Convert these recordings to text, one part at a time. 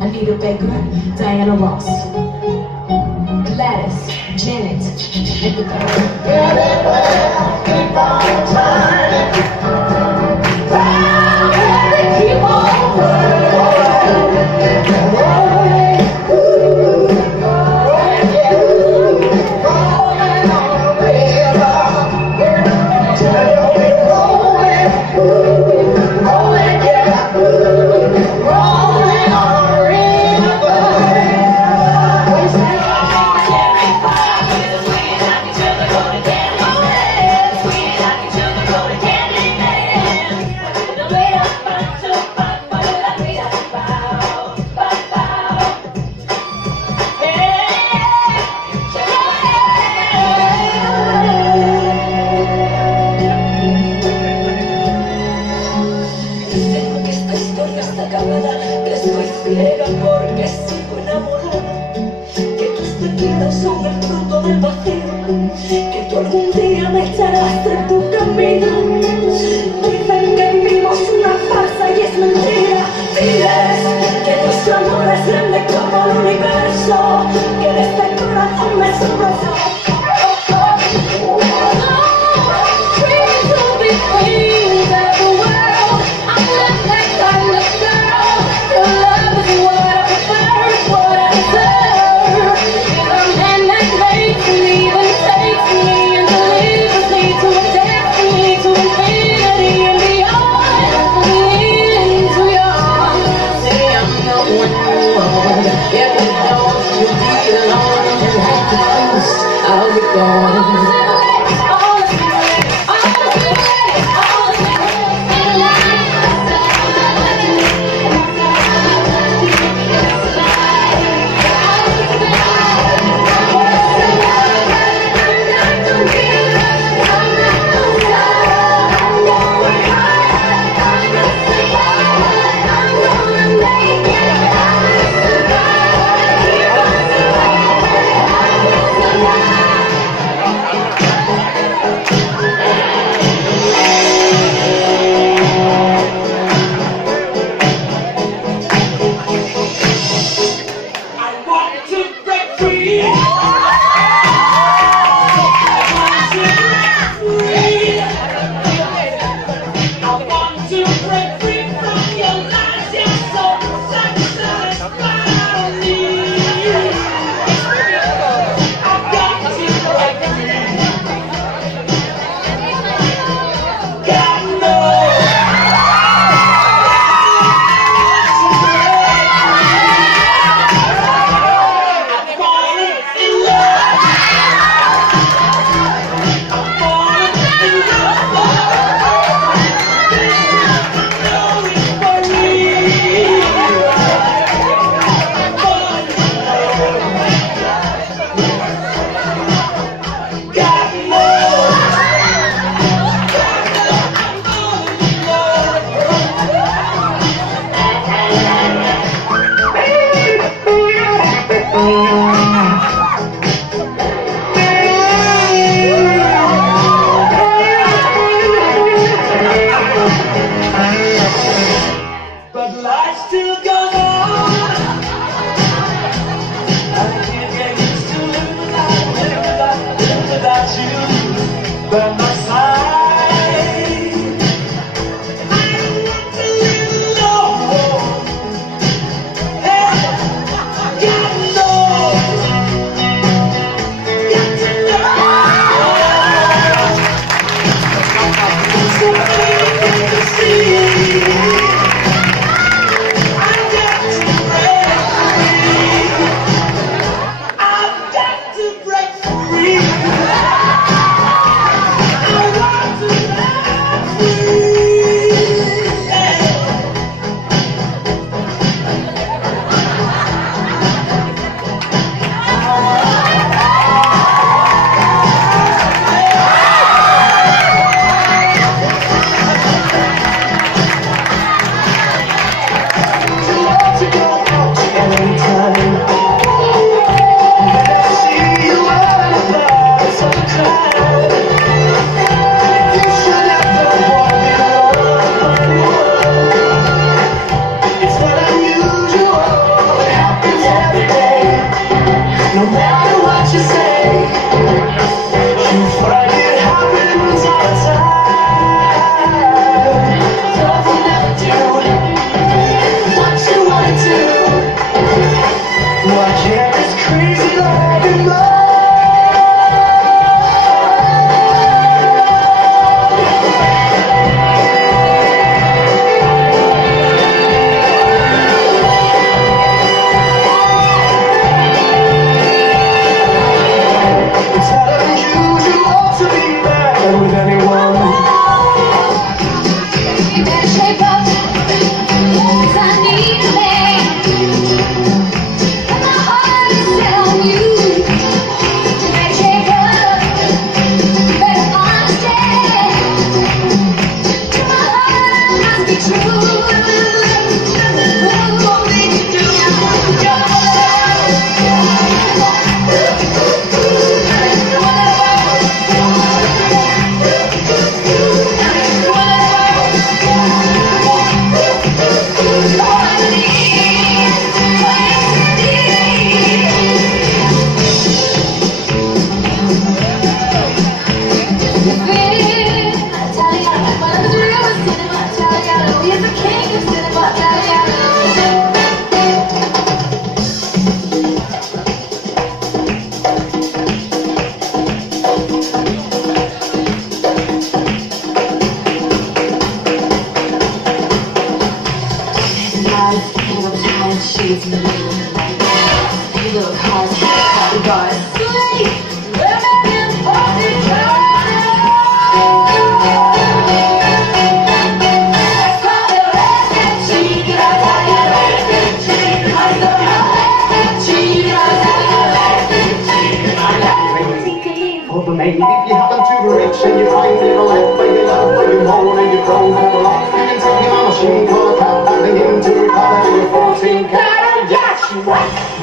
Aguiló, Anita Baker, Diana Ross, Gladys, Janet, and the keep on turning. Keep on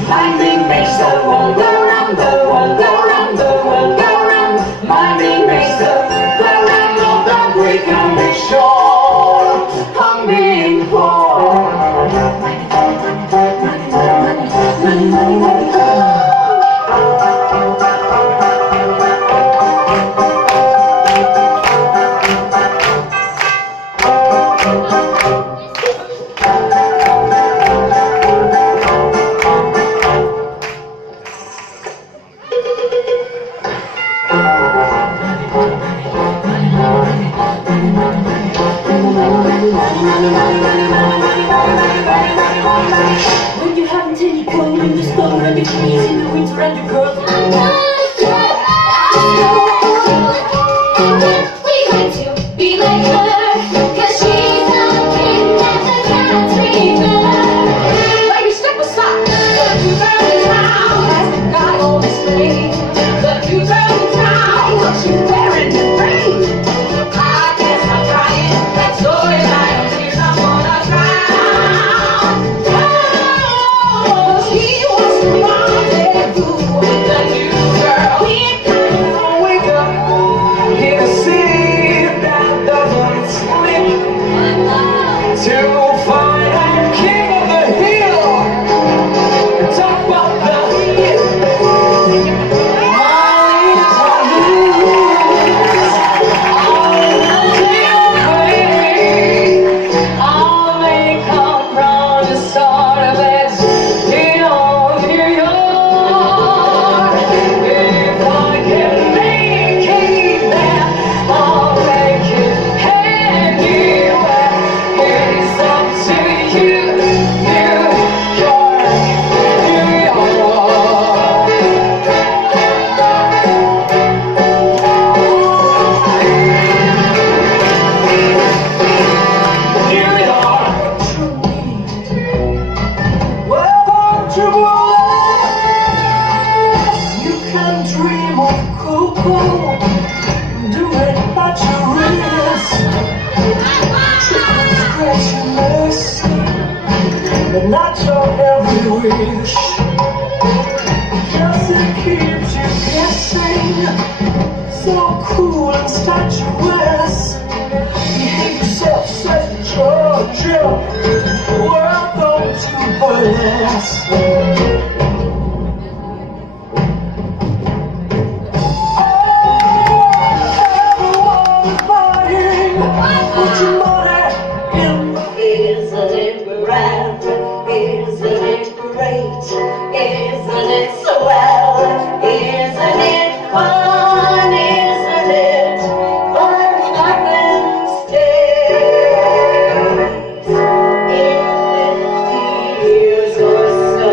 Money makes the world go round, the world go round, the world go round. Money makes the world go round, of that we can be sure. I'm being poor. Money, money, money, money, money, money, money. When you haven't any coin in the store and the trees in the winter and your girl. We had to be like her, 'cause she's a king and the cat's reaper. Lady, step aside. The two girls in town has the guy on his face. The two girls in town, what you wearing the rain? I guess I'm crying. That storyline of tears I'm gonna drown. Oh, he was the rendezvous with the new girl. We gotta wake up in a city that doesn't sleep to find a king of the hill. Talk about the hill. All they come from the start of it. New York. If I can make it there, I'll make it anywhere. It's up to you, New York, New York. New York. Welcome to Orleans. You can dream of cocoa, do it at your wrist. Transgress your mercy, but not your every wish. Yes, it keeps you guessing, so cool and statuesque. Behave yourself, St. Georgia. Welcome to burlesque. Everyone buying. Put your money in. Isn't it grand? Isn't it great? Isn't it swell? Isn't it fun? Isn't it fun? Nothing stays. In 50 years or so,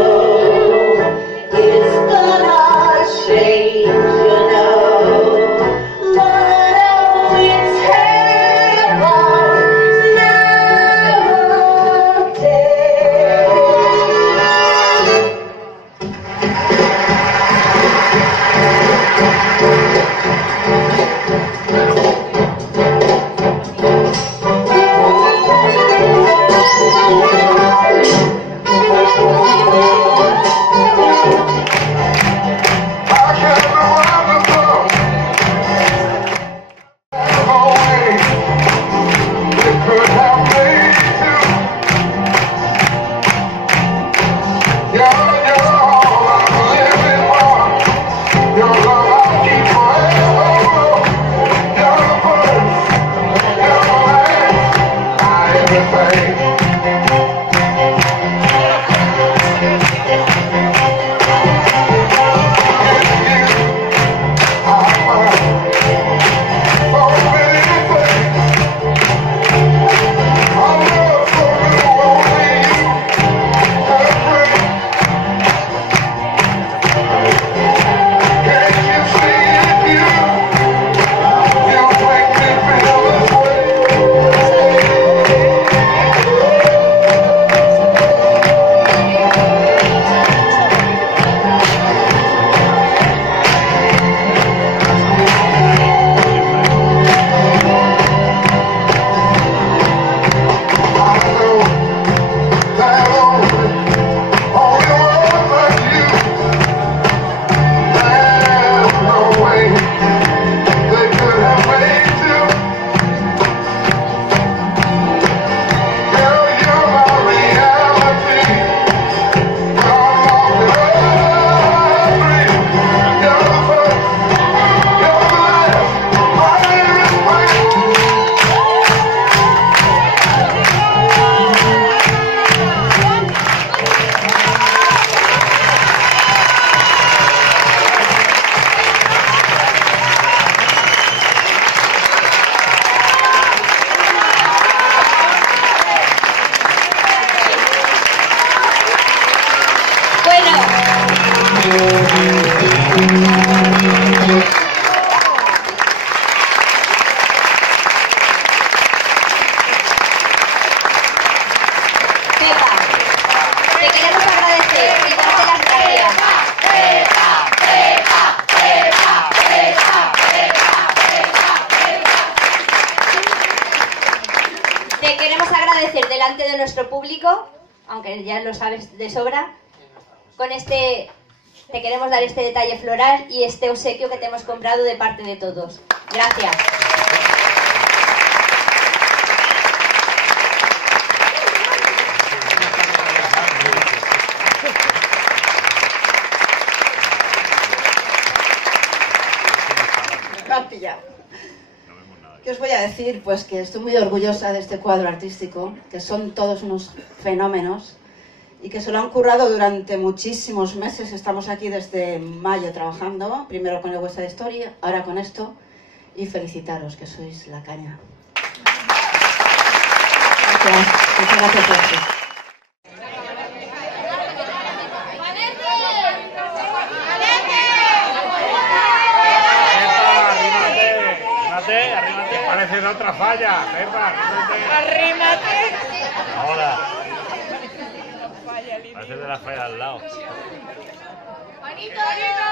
Te queremos agradecer delante de nuestro público, aunque ya lo sabes de sobra, te queremos dar este detalle floral y este obsequio que te hemos comprado de parte de todos. Gracias. ¿Qué os voy a decir? Pues que estoy muy orgullosa de este cuadro artístico, que son todos unos fenómenos y que se lo han currado durante muchísimos meses. Estamos aquí desde mayo trabajando, primero con el Vuestra Historia, ahora con esto, y felicitaros, que sois la caña. Gracias, muchas gracias por eso. Arrímate, parece de otra falla, Pepa, arrímate. Ahora. Parece de la falla al lado. Bonito, bonito.